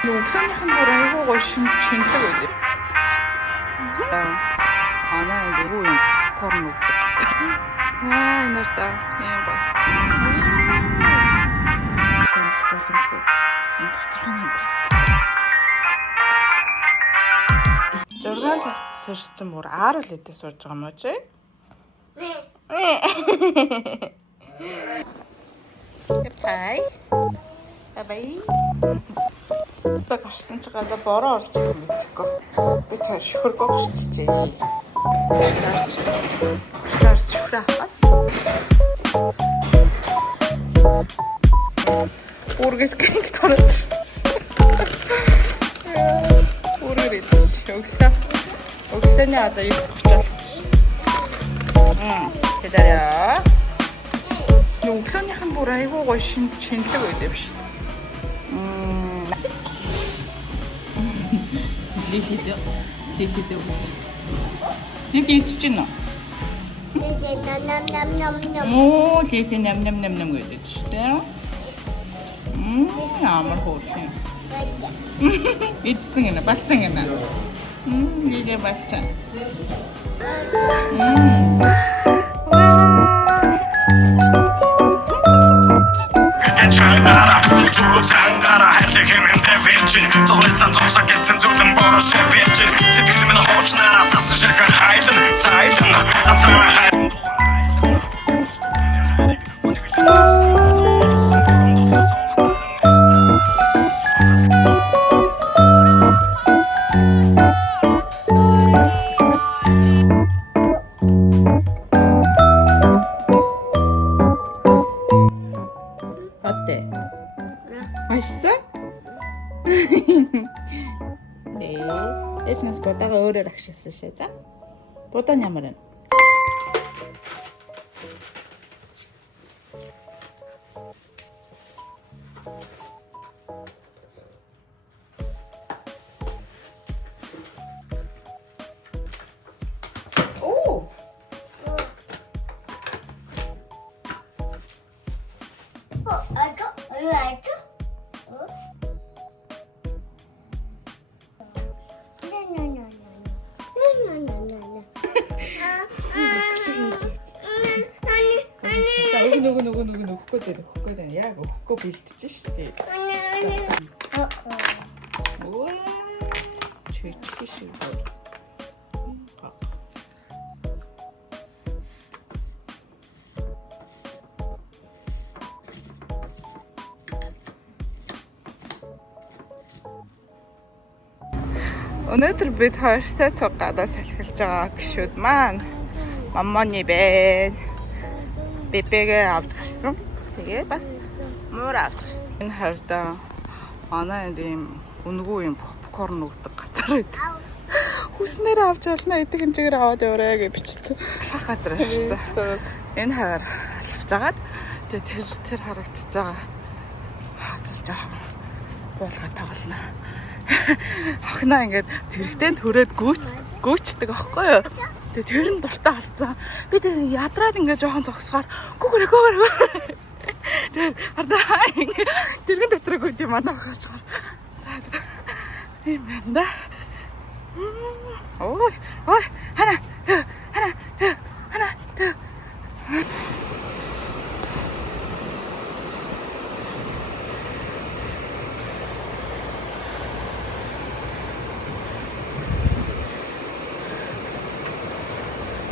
옥상에한 거랑 이거가 신기하게 돼. 안에 누구 걸어 놓고. 와, 이날다. 이거. 잠시 боломжгүй. Энэ доторх нь тавслаа. 6 цагт сэрсэн мөр 10 л эдээ сууж байгаа юм уу чи? Бай. Бай. Та гарсан ч гадаа бороо орж байгаа юм мэдээгүй. Би тэр шүргөө гэрчжээ. Старч шүрээ хас. Ургэт гэнг торож. Ургэт өгсөний одоо 9:30 болчих. 기다려. 옥상에한 보라 이거가 신기하게 돼. 이렇게 있잖아. 오, 이렇게 냠냠냠냠 그래 진짜. 아무 호흡해. 이쪽에나 맛있잖아. 이게 맛있어. 장가라 주로 장가라 할때 힘인데 빈진 zorlitsan zorsa gitsin зүрдэн бороо шивэжин сэтгэлмэн хоочнараа цасан шиг хайдан сайдан атара хайдан 어때? 맛있어? 네. 예전에 보다가 어를 하셨으시죠? 보다냐 말은? 오! 알죠? 왜 알죠? 누구 헛거든 야 이거 헛거 비슷지 시대 우와 최치기 싫어 өнөөдөр бид хоёртой цуг гадаа салхилж байгаа гişүүд маань мамманы байна. Бэбэгээ авч гарсан. Тэгээ бас муур авч гарсан. Энэ хайрдаа манай ийм үнэгүй юм попкорн өгдөг газар байдаг. Хүснээр авч болно эдэг хэмжээгээр аваад яваарэ гэж бичсэн. Алхах газар авчихсан. Энэ хавар алхаж агаад тэгээ тэр харагдчихж байгаа. Хазар жаа. Буулгаа тоглоно. Охноо ингээд тэрэгтэй төрөөд гүйцдэг аахгүй юу? Тэгээ тэр нь дултаа алцсан. Би тэг ядраад ингээд жоохон зогсохоор гүгэрэ. Тэр ардаа тэргэн дотрог үт юм аа хашгаар. Ийм байна да. Ой, хана.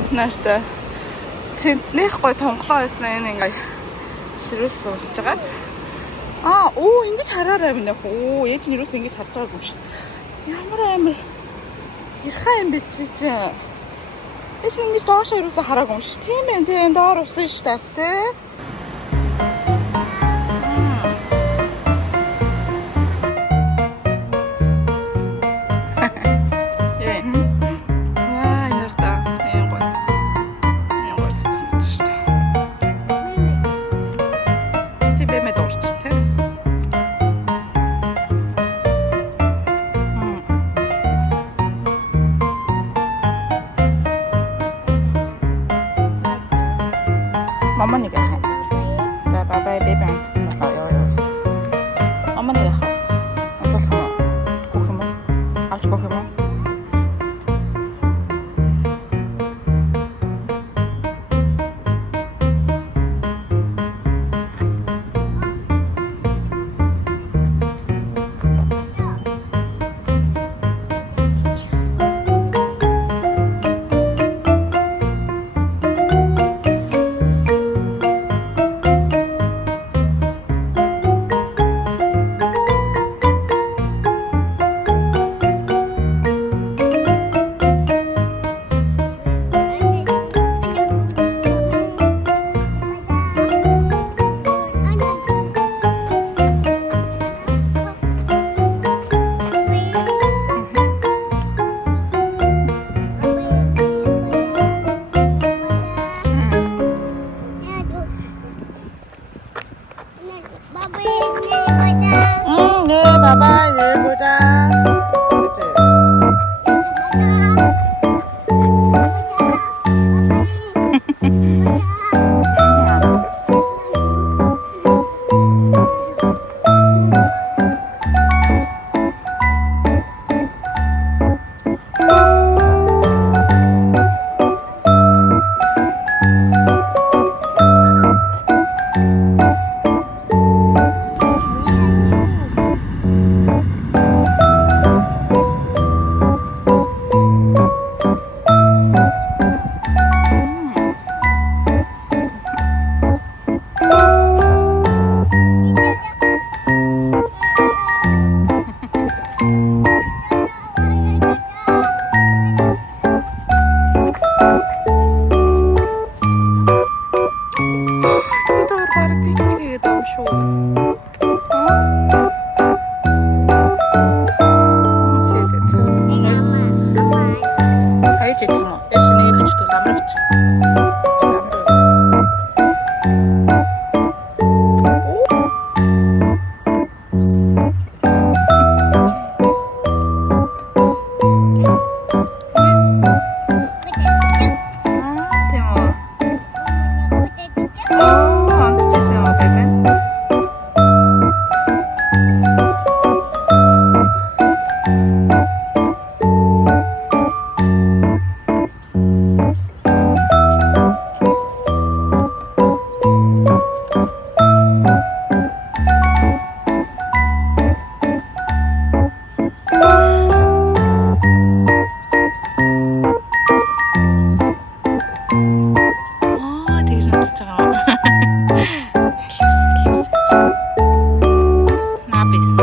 Нааштай тентнийх гой тонглоо байсан энэ ингээ ширүүс суулж байгаад ингэж хараарай минь яг ээж нь юус ингэж харж байгаагүй шүү дээ. Ямар амар жирхаа юм бэ чи ээж нь ингэж доошоо юусаа хараагүй юм шүү. Тийм ээ тийм доор усан шүү дээ тэ. 어머니가 해. 자, 바바의 베이비 안 뜯지 말아요. 어머니가 해. 어떤 상황? 네, 바이바이. 내일 보자. 그치? 알았어. 이따 바로 피크닉에 너무 좋아. 알지? 예수님 후추도 남았지. 되게 잘 쫓아가. 나비스.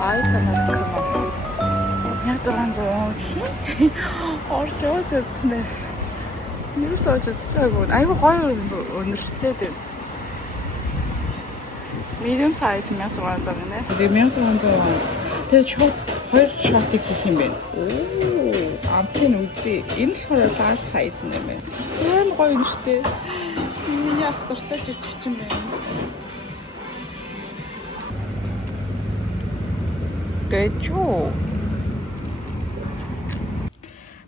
아이스 아메리카노. 약간 좀 어쩌졌네. Юу очиж айгүй гоё өнөртэй дээ. Medium size 1600 гэнэ. Тэгээ 1600. Тэгээ шот 2 шотыг гэх юм байна. Оо, амтын үзье. Энэ болохоор large size юм байна. Тэр гоё өнөртэй. Миний астартай жижиг юм байна. Тэчүү.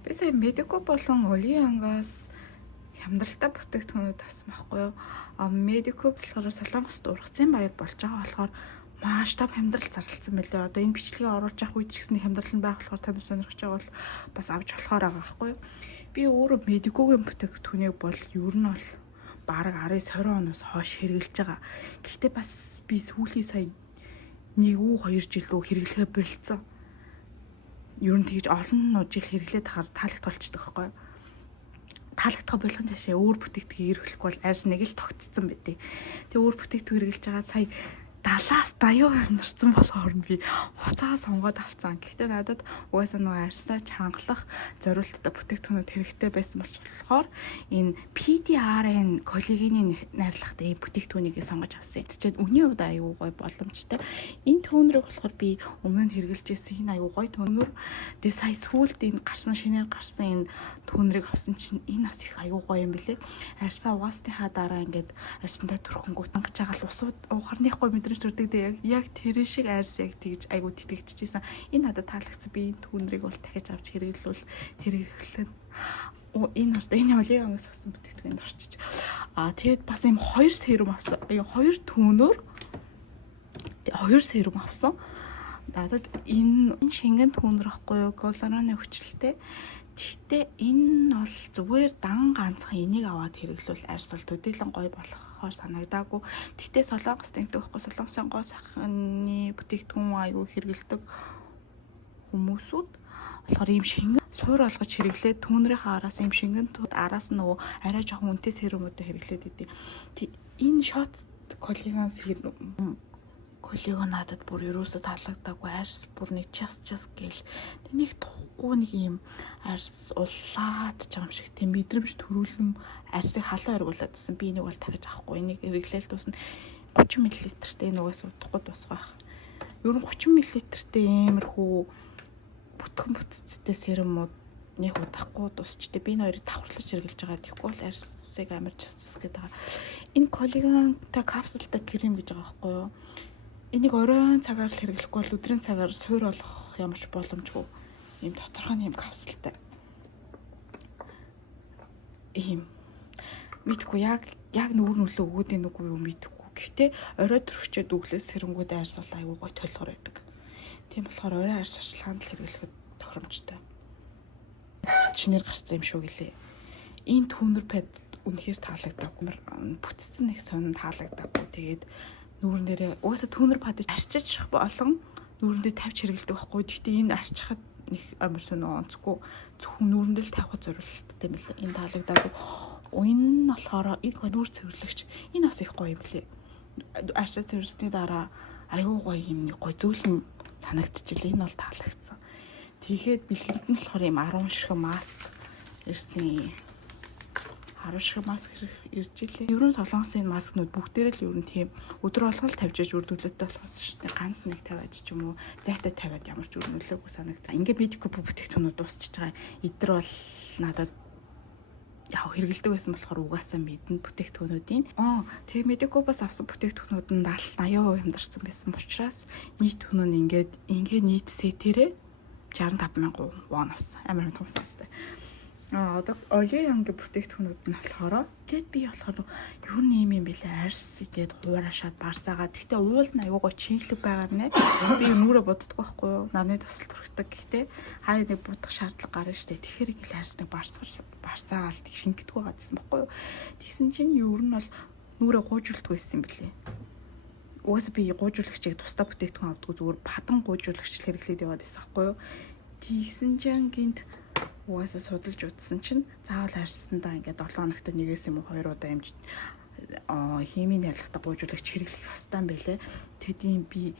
Бисаа медико болон Олиангаас хямдралтай бүтээгдэхүүнүүд авсан байхгүй юу? Медико болохоор Солонгост ургацын баяр болж байгаа болохоор маш том хямдрал зарлалсан мөлий. Одоо энэ бичлэгийг оруулж авах үед ч гэсэн хямдрал нь байх болохоор танд сонирхож байгаа бол бас авч болохоор байгаа байхгүй юу? Би өөрөө медикогийн бүтээгдэхүүнийг бол ер нь бол бараг 19-20 оноос хойш хэрэгжилж байгаа. Гэхдээ бас би сүүлийн сая 1-2 жилөө хэрэглэхэ болцсон. Ер нь тэгж олон жил хэрэглээд тахаар таалагдах болчихдог байхгүй юу? Таалагдах болгон цаашаа өөр бүтээгдэхийг эрхлэхгүй бол арьс нэг л тогтцсон байдیں۔ Тэгээ өөр бүтээгдэхүүн хэрэглэж байгаа сая 70-аас 80% нарцсан болохоор би хуцаа сонгоод авцсан. Гэхдээ надад угаасаа нөгөө арьсаа чангалах зориулттай бүтээгдэхүүнүүд хэрэгтэй байсан болохоор энэ PDRN коллагены найрлагатай энэ бүтээгдэхүүнийг сонгож авсан. Тэгчээд үний хувьд аюу гой боломжтой. Энэ төнрийг болохоор би өмнө нь хэрэгжилж ирсэн энэ аюу гой төнөр. Тэгээ сая сүүлд энэ шинээр гарсан энэ төнрийг авсан чинь энэ бас их аюу гой юм бэлээ. Арьсаа угаасныхаа дараа ингээд арьсантай төрхөнгүүт ангаж байгаа л усууд ухарныхгүй мэдрэмж төрдөг. Яг тэр шиг арьс яг тэгж айгуу тэтгэжчихсэн. Энэ надад таалагдсан. Би энэ түүнрийг бол дахиж авч хэрэглэн. Энэ ортой энэ Олиангаас авсан бүтээгдэхүүнд орчиж. Тэгээд бас юм 2 серум авсан. 2 түүнөр 2 серум авсан. Надад энэ шингэн түүнэр ахгүй юу? Голороны хүчлэлтэй. Гэхдээ энэ бол зүгээр дан ганцхан энийг аваад хэрэглүүл арьс бол төдийлөн гоё болохоор санагдаагүй. Гэхдээ Солонгос тэнтэй байхгүй, Солонгосын гоо сахны бүтээгдэхүүн аягүй хэрэгэлдэг хүмүүсүүд болохоор ийм шингэн суур олгож хэрэглээд түүнрийнхээ араас ийм шингэн араас нь нөгөө арай жоохон үнэтэй серумуудаа хэрэглээд идэв. Энэ шот коллаген серум коллаген надад бүр ерөөсө таалагдаагүй. Арьс бүр нэг час гээл нэг тухгүй нэг юм арьс улаад ч юм шиг тийм мэдрэмж төрүүлэм арьсыг халуун эргүүлээдсэн. Би энийг бол дахиж авахгүй. Энийг хэрэглээл дуусна 30 мл-тэй энэ угаас удахгүй дуусгах. Ер нь 30 мл-тэй иймэрхүү бүтгэн бүтцтэй серумууд нэг удахгүй дуусчихдээ би энэ хоёрыг давхарлаж хэрэглэж байгаа. Тэгэхгүй бол арьсыг амар жисгэж байгаа. Энэ коллагентай капсултай крем гэж байгаа байхгүй юу? Энийг оройн цагаар л хэрэглэхгүй бол өдрийн цагаар суур болох ямарч боломжгүй. Ийм доторх нь ийм капсултай. Ийм мэдгүй яг нүүр нүлээ өгөөд энэ үгүй юу мэдгүй. Гэхдээ орой төрөгчөд өглөөс сэрэнгүүд арьс бол аюу гой толгор байдаг. Тийм болохоор орой арьс арчилгаанд л хэрэглэхэд тохиромжтой. Чинээр гарсан юм шүү гэлээ. Энэ тонер пад үнэхээр таалагдаагүй. Бүтцэн их сонин таалагдаагүй. Тэгээд нүүрэн дээрээ угаасаа тонер пад арчиж болон нүүрэндээ тавьж хэрэглэдэг байхгүй. Гэхдээ энэ арчихад нэг амар сонио онцгүй. Зөвхөн нүүрэндээ л тавихад зориулттай юм лээ. Энэ таалагдаагүй. Энэ нь болохоор энэ нүүр цэвэрлэгч. Энэ бас их гоё юм лээ. Арьсаа цэвэрлсний дараа аюу гоё юм нэг гоё зөөлөн санагдчихлээ. Энэ бол таалагдсан. Тэгээд бэлгэнд нь болохоор юм 10 ширхэг маск ирсэн. 10 ширхэг маск ирж илээ. Ерөн солонгосын энэ маскнууд бүгдээрээ л ер нь тийм өдөр болгол тавьж иж үр төлөвтэй болохоос шүү дээ. Ганц нэг тавиад ч юм уу зайтай тавиад ямар ч үр нөлөөгүй санагдаа. Ингээ медикоп бүтээгдэхүүнүүд дуусчихж байгаа. Эдгээр бол надад яа хэрэгэлдэг байсан болохоор угаасаа мэднэ бүтээгдэхүүнүүдийн. Тэгээ медикопоос авсан бүтээгдэхүүнүүд нь 70-80% хямдарсан байсан учраас нийт түн нь ингээд нийт сетэрээ 65,000 вон ус. Амар том састай. Одоо Олиангийн бүтээгдэхүүнүүд нь болохоор тэгэд би болохоор юу нэм юм бэлээ арьс игээд хуурашаад барцаагаад. Гэхдээ уул нь аюугаа чиглэг байгаа нэ. Би нүрэ боддоггүй байхгүй юу? Нарны тосол төрхтэй. Гэхдээ хаа нэг будах шаардлага гарна штэ. Тэгэхээр ингээл арьсныг барцаагаал тэг шингэдэг байгаа гэсэн байхгүй юу? Тэгсэн чинь ер нь бол нүрэ гуйжуулдаг байсан юм бэлээ. Угаасаа би гуйжуулагчийг тусдаа бүтээгдэхүүн авдаггүй зүгээр бадан гуйжуулагч хэрэглээд яваад байсан байхгүй юу? Тэгсэн чинь гинт угаасаа судалж утсан чинь заавал арьсандаа ингээд 7 хоногт нэгээс юм уу 2 удаа амж химийн ярилцлагатай гуйжуулагч хэрэглэх ёстой юм байлээ. Тэдийн би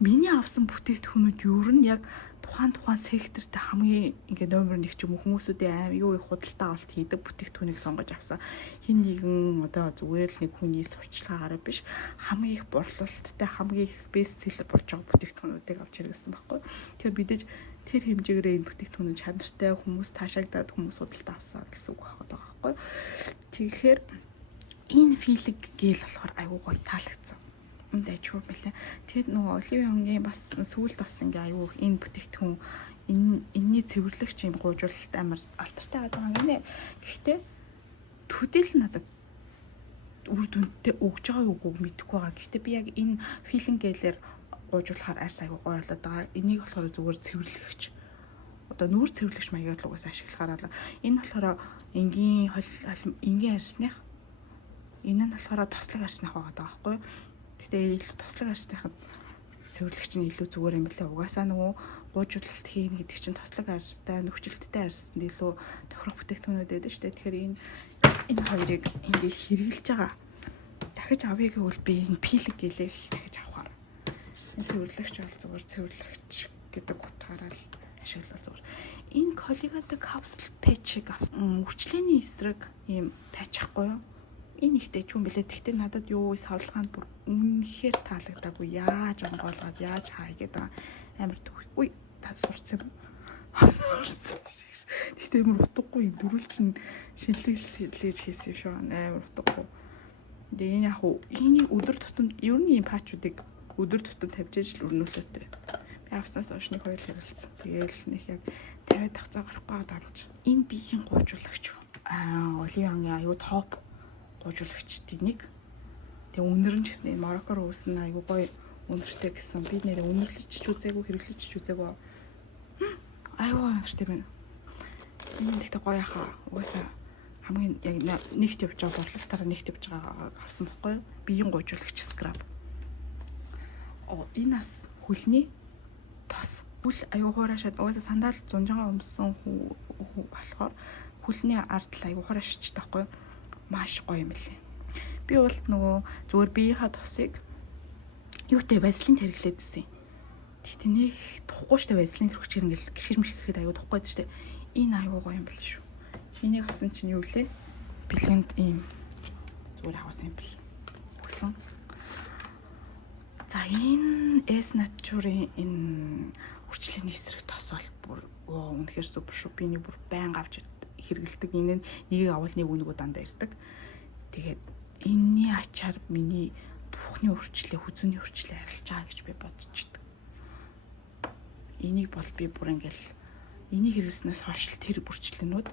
миний авсан бүтээгдэхүүнүүд ер нь яг тухайн секторт хамгийн ингээд номер 1 ч юм уу хүмүүсүүдийн аим юу их худалдаа авалт хийдэг бүтээгдэхүүнийг сонгож авсан. Хин нэгэн одоо зүгээр л нэг хүний сурчлагаараа биш хамгийн их борлуулалттай хамгийн их бестселлер болж байгаа бүтээгдэхүүнүүдийг авч хэрэглэсэн байхгүй. Тэгэхээр бидэж тэр хэмжээгээр энэ бүтээгдэхүүн чанартай хүмүүс таашаагдаад хүмүүс худалдаа авсан гэсэн үг байгаа байхгүй. Тэгэхээр энэ филиг гээл болохоор аюу гоё таалагдсан. Энд ажгүй байлаа. Тэгэд нөгөө Оливиангийн бас сүүлд бас ингээ аюу энэ бүтээгдэхүүн энэний цэвэрлэгч юм гуйжуулалт амар алтартай байгаа гинэ. Гэхдээ төдийл надад үр дүнтэй өгж байгаа үгүй мэдэхгүй байгаа. Гэхдээ би яг энэ филинг гэлээр гуйжуулахаар арьс аюу гоё болоод байгаа. Энийг болохоор зүгээр цэвэрлэгч. Одоо нүүр цэвэрлэгч маягаар л угаасаа ашиглахаар. Энэ болохоор энгийн арьсных. Энэ нь болохоор тослог арьсных байгаа байхгүй юу? Гэхдээ тослог арьсныхад цэвэрлэгч нь илүү зүгээр юм лээ. Угаасаа нөгөө гуйжуулалт хийн гэдэг чинь тослог арьстай, нөхцөлттэй арьсанд илүү тохирох бүтээгдэхүүнүүд байдаг шүү дээ. Тэгэхээр энэ хоёрыг ингээ хэрэгжилж байгаа. Дахиж авъя гэвэл би энэ пилэг гэлээл дахиж авахаар. Энэ цэвэрлэгч бол зүгээр цэвэрлэгч гэдэг утгаараа л ашиглал зүгээр. Энэ коллагентай капсул пэчийг авсан. Үрчлээний эсрэг ийм пэч ахгүй юу? Энэ ихтэй ч юм бэлээ. Тэгтээ надад юу савлгаанд бүр үнэхээр таалагдаагүй. Яаж онгоолгаад яаж хаа гэдэг амар төгс. Үй та сурцсан юм. Тэгтээ амар утгагүй дөрүлчин шилжүүлж хийсэн юм шүү. Амар утгагүй. Тэгээ энэ яг энийг өдөр тутам ер нь ийм патчуудыг өдөр тутам тавьж ижил өрнүүлээтэй. Би авснаас хойш нэг 2 хэрэгэлсэн. Тэгээл нэг яг 50 тагцаа гарахгүй дарж. Энэ биеийн гуйжуулагч. Оливиангийн аюу топ гуйжуулагчдын нэг. Тэгээ үнэр нь ч гэсэн Мароккоор үүсэн аюу гоё үнэртэй гэсэн. Би нэрээ үнэрлэж ч үзээгүй, хэрэглэж ч үзээгүй. Аюу үнэртэй байна. Энэ ихтэй гоё хаа. Угаасаа хамгийн яг нэгт явж байгаа борлуулалтаараа нэгт явж байгааг авсан байхгүй юу? Биеийн гуйжуулагч скраб. Энэ бас хөлний тос. Хөл аюу хуурашаад угаасаа сандал зунжаага өмсөн хүү болохоор хөлний ард аюу хуурашиж таахгүй юу? Маш гоё юм лээ. Би бол нөгөө зүгээр биеийнхаа тосыг юутай вазелин хэрэглээдсэн. Тэгтээ нэг тухгүй штэ вазелин төрөгч ингээл гიშгэрмш гэхэд аюу тухгүй дээ штэ. Энэ аюу гоё юм бэл шүү. Энийг авсан чинь юу лээ? Бэлэнд ийм зүгээр авсан юм бэл. Өгсөн. За энэ S Nature-ийн энэ үржлийн эсрэг тос бол бүр үнэхээр супер шүү. Би нэг бүр байнга авч хэрэгэлдэг. Энэ нэгийг авал нэг үнэгүй дандаа ирдэг. Тэгээд энэний ачаар миний тухны үржлээ, хүзүүний үржлээ арилж байгаа гэж би бодчихдаг. Энийг бол би бүр ингээл энийг хэрэглэснээс хойш тэр бүрчлэнүүд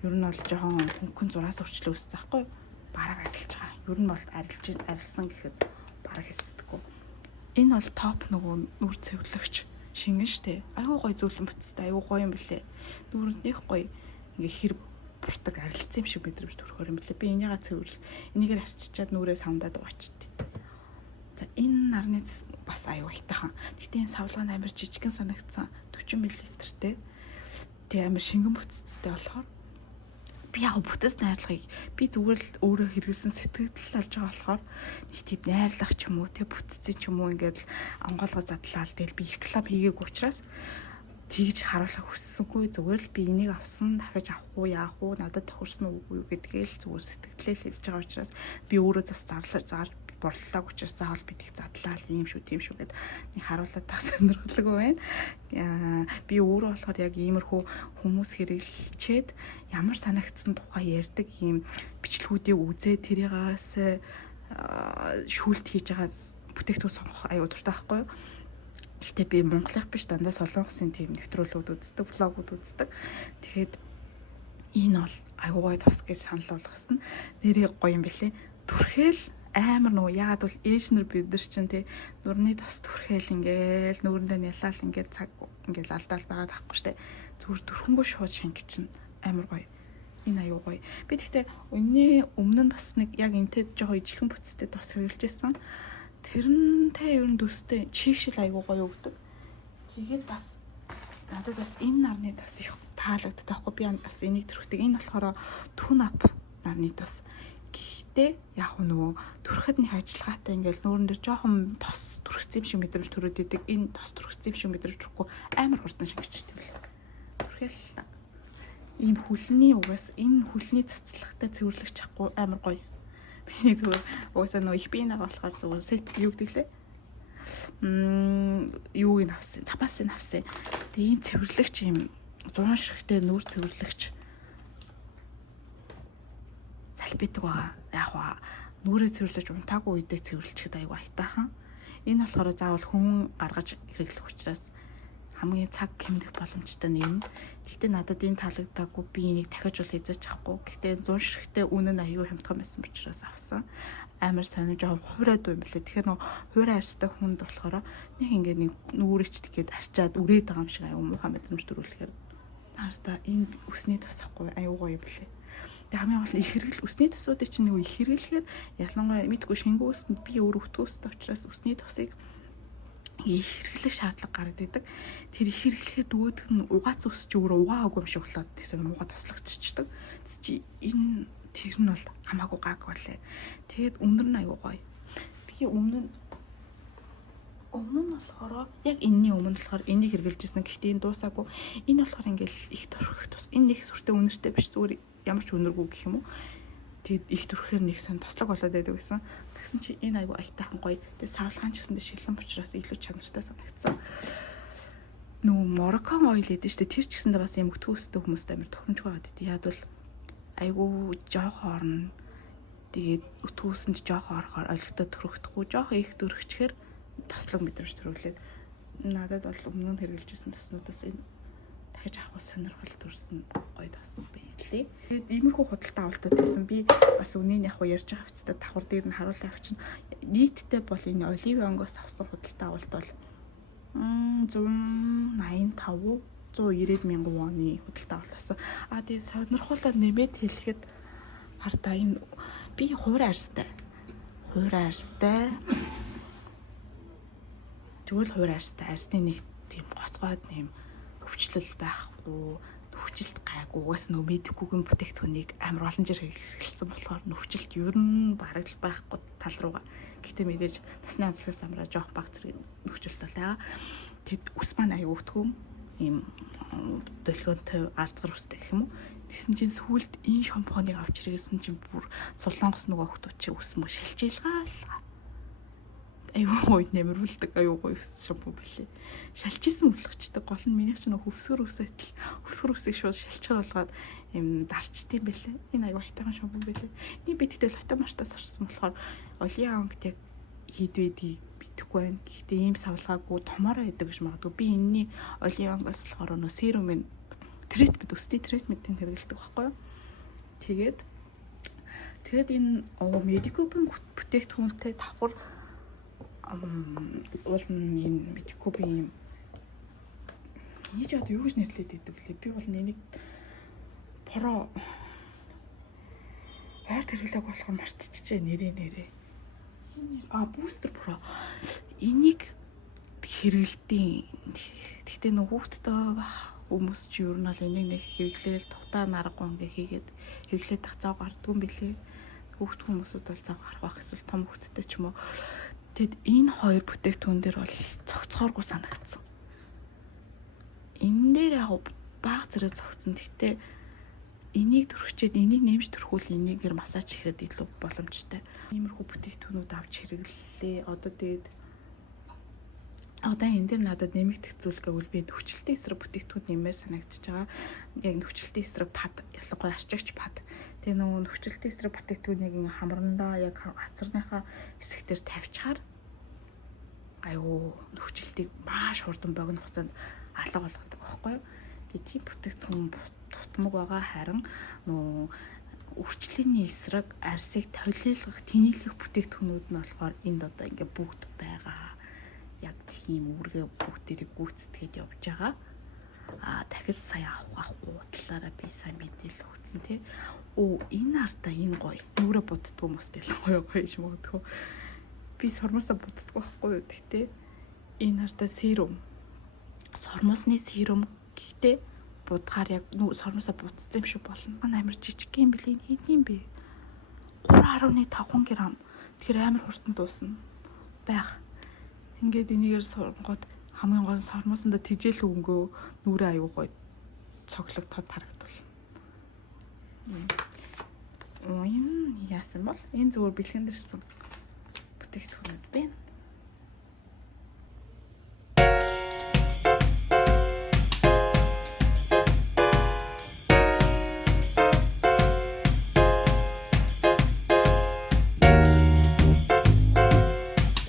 ер нь бол жоохон хөнгөн зураас үржлээ үүссэн байхгүй юу? Бараг арилж байгаа. Ер нь бол арилсан гэхэд бараг хэлсдэггүй. Энэ бол топ нөгөө нүур цэвэрлэгч шингэн штэ. Айгуу гоё зөвлөн бүтцтэй, айгуу гоё юм блэ. Нүрнийх гоё ингээ хэр буртаг арилцсан юм шиг мэдрэмж төрөхөр юм блэ. Би энийгээ цэвэрлэл. Энийгээр арчичаад нүрээ савндаад угаачдээ. За энэ нарны бас аюу хайтахан. Гэтэ энэ савлгаан амар жижигхэн санагдсан. 40 мл-тэй. Тэгээ амар шингэн бүтцтэй болохоор би яг бүтэц найрлагыг би зүгээр л өөрөө хэрэгэлсэн сэтгэл олж байгаа болохоор нэг тийм найрлах ч юм уу те бүтцээ ч юм уу ингээд анголгоо задлаа л тэгэл би реклам хийгээгүй учраас тэгж харуулах хүссэнгүй зүгээр л би энийг авсан дахиж авах уу яах уу надад тохирсон уу гэдгээ л зүгээр сэтгэлээ л хэлж байгаа учраас би өөрөө зас зарлаж борлуулаг учраас заавал би тэг задлаа л юм шүү тийм шүү гэд нэг харуулаад тах сонирхолтой байна. Би өөрөө болохоор яг иймэрхүү хүмүүс хэрэглчээд ямар санагдсан тухай ярьдаг ийм бичлэгүүдийг үзээ тэрийгээс шүүлт хийж байгаа бүтээгдэхүүн сонгох аюу дуртай байхгүй юу? Гэхдээ би монголынх биш дандаа солонгосын тийм нэвтрүүлгүүд үздэг, влогууд үздэг. Тэгэхээр энэ бол аюу гоё тос гэж санал болгосон. Нэрээ гоё юм бэлээ. Түрхэл амар нөгөө яагаад бол эшнэр бид нар чинь тий нүрний тос түрхээл ингээл нүрэндээ нялал ингээд цаг ингээл алдаал байгаад тахгүй штэ зүгээр төрхөнгөө шууд шинг чинь амар гоё энэ аюу гоё би тэгтээ өнөө өмнө нь бас нэг яг энтэй жоохон ижилхэн бүтцтэй тос хэрэгжилжсэн тэрнтэй ер нь төстэй чигшил аюу гоё өгдөг тэгээд бас надад бас энэ нарны тос их таалагддаг байхгүй би бас энийг төрхдөг энэ болохоор түн ап нарны тос гэхдээ яг нөгөө түрхэд нэг ажиллагаатай ингээл нүүрэн дээр жоохон тос түрхцсэн юм шиг мэдрэмж төрөд идэг. Энэ тос түрхцсэн юм шиг мэдрэмж төрөхгүй амар хурдан шингэжтэй бэл. Түрхэл ийм хүлний угаас энэ хүлний цацлагтай цэвэрлэгч чахгүй амар гоё. Би зүгээр угаасаа нөгөө их биенээ болохоор зүгээр сет юу гэдэг лээ. Юуг нь авсан, запасыг авсан. Тэгээ энэ цэвэрлэгч юм 100 ширхтэй нүүр цэвэрлэгч салбидаг байгаа. Яг хаа нүрээ цэвэрлэж унтаагүй үедээ цэвэрлэхэд аюу айтаахан. Энэ болохоор заавал хүн гаргаж хэрэглэх учраас хамгийн цаг хэмнэх боломжтой юм. Гэхдээ надад энэ таалагдаагүй би энийг дахиж бол хийж чадахгүй. Гэхдээ 100 ширхтэй үнэ нь аюу хямдхан байсан учраас авсан. Амар сонир жоохон хуурайд юм билээ. Тэгэхээр нөө хуурай арьстай хүнд болохоор нэг ингээд нэг нүрээч тэгээд арчаад үрээд байгаа юм шиг аюу муухай мэдрэмж төрүүлэхээр наартаа энэ үсний тосхгүй аюу гоё юм билээ. Тэг хамгийн гол их хэрэгэл үсний тосуудыг чинь нэг их хэрэглэхээр ялангуяа мэдгүй шингэн үсэнд би өөр өвтгөөстэй учраас үсний тосыг их хэрэглэх шаардлага гараад идэг. Тэр их хэрэглэхээр днөгөөх нь угац ус чи өөрөө угаагүй юм шиг болоод тийм угаа тослогдчихдаг. Чи энэ тэр нь бол хамаагүй гаг болээ. Тэгээд өнөр нь аюу гоё. Би өмнө нь болохоор яг энэний өмнө болохоор энийг хэрэгжилжсэн. Гэхдээ энэ дуусаагүй. Энэ болохоор ингээл их төрөх тус. Энэ нэг сүртэй үнэртэй биш зүгээр ямар ч өнөргүй гэх юм уу. Тэгээд их төрөхээр нэг сон тослог болоод байдаг гэсэн. Тэгсэн чи энэ аюу айтаахан гоё. Тэгээд савлгаан ч гэсэндээ шилэн учраас илүү чанартай санагдсан. Нөө морокон ойл гэдэг чинь тэр ч гэсэндээ бас юм өтгөөстэй хүмүүст амар тохиромж байгаад идэв. Яад бол айгу жоох орно. Тэгээд өтгөөсөнд жоох орохоор олигтой төрөхдөггүй жоох их төрөгчхэр тослог мэдрэмж төрүүлээд надад бол өмнө нь хэрэгжилжсэн тоснуудаас энэ дахиж авах сонирхол төрсөн гоё тос байлээ. Тэгээд иймэрхүү худалдаа авалтад байсан. Би бас үнийн яг ярьж байгаа хэвчээ давхар дээр нь харуулах чинь нийтдээ бол энэ оливи онгоос авсан худалдаа авалт бол 185 190 мянган воны худалдаа авалт авсан. Тэгээд сонирхолтой нэмээд хэлэхэд хартаа энэ би хуурай арьстай. Тэгвэл хуурай арьстай. Арьсны нэг тийм гоцгойд нэм өвчлөл байхгүй, нөхцөлт гайгүй, угаас нөө мэдхгүйгийн бүтээгдэхүүнийг амар олон жир хэрэглэсэн болохоор нөхцөлт ер нь бараг л байхгүй тал руугаа. Гэхдээ мэдээж насны онцлогоос амраа жоох баг зэрэг нөхцөлт байгаа. Тэгэд ус маань аюу өвтгөн ийм төлгөөнтэй ардгар устэй гэх юм уу. Тэгсэн чинь сүүлд энэ шампуныг авч ирсэн чинь бүр солонгос нөгөө хөлтөч ус мө шалжилгаал. аюу нэмэрүүлдэг аюу өсч шампу билээ. Шалчижсэн үлгчдэг гол нь миний чинь хөвсгөр үсэт хөвсгөр үсийг шууд шалчгаар болгоод юм дарчдсан байлээ. Энэ аюу хайтайхан шампу билээ. Эний би тэгтэл лотомартаас орсон болохоор Олиан ангт яг хийдвэдийг битгэхгүй байна. Гэхдээ ийм савлгаагүй томороо идэг гэж магадгүй. Би энэний Олиангаас болохоор нөө серумын тритмент өстэй тритментийн хэрэгэлдэг байхгүй юу? Тэгээд энэ медикубын бүтээгдэхүүнтэй давхар уулын энэ медикубын яаж юу гэж нэрлээд идэв лээ. Би бол энийг боро байр тэргэлэг болохоор мартчихжээ нэрээ. Бустер боро. Энийг хэрэгэлдэг. Гэхдээ нөгөөдтэй хүмүүс ч юу нь бол энийг нэг хэрэглээл тухтаа наргагүй ингээ хийгээд хэрэглээд тацаа гардгүй юм билээ. Хүүхд хүмүүсүүд бол зав гарах байх эсвэл том хүүхдтэй ч юм уу. Тэгэд энэ хоёр бүтээгдэхүүн дээр бол цогцооргүй санагдсан. Энэ дээр яг баг зэрэг цогцсон. Гэхдээ энийг төрөхчээд энийг нэмж төрхүүл энийгээр массаж хийхэд илүү боломжтой. Иймэрхүү бүтээгдэхүүнүүд авч хэрэглэлээ. Одоо энэ дээр надад нэмэгдэх зүйл гэвэл би нөхцөлтэй эсрэг бүтээгдэхүүн нэмээр санагдчихж байгаа. Яг нөхцөлтэй эсрэг пад, ялангуяа арчигч пад. Тэгээ нөгөө нөхцөлтэй эсрэг бүтээгдэхүүнийг хамрандаа яг хацарныхаа хэсэгтэр тавьчихаар аюу нөхцөлтийг маш хурдан богино хугацаанд алга болгодог байхгүй юу? Тэгээ тийм бүтээгдэхүүн тутмаг байгаа, харин нөгөө үрчлэлийн эсрэг арсыг толийлгох, тэнийлэх бүтээгдэхүүнүүд нь болохоор энд одоо ингээ бүгд байгаа. Яг тийм үүргээ бүгдийг гүйцэтгээд явж байгаа. Дахид сая авахгүй талаараа би сайн мэдээлэл өгсөн тий. Энэ артаа энэ гоё. Нүрэ будддаг хүмүүст ялангуяа гоё юм өгдөг. Би сормосоо будддаг байхгүй юу. Гэхдээ энэ артаа серум. Сормосны серум гэхдээ будгаар яг сормосоо будцсан юм шиг болно. Амар жижиг юм бэлээ. Хэдийн бэ? 3.5 грамм. Тэгэхээр амар хурдан дуусна. Байх. Ингээд энийгээр сургууд хамгийн гол сормосондоо тижэл өнгөө нүрэ аюу гоё цоглогдоход харагдвал. Энэ яасан бол энэ зүгээр бэлгэн дэрсэн бүтээгдэхүүнүүд байна.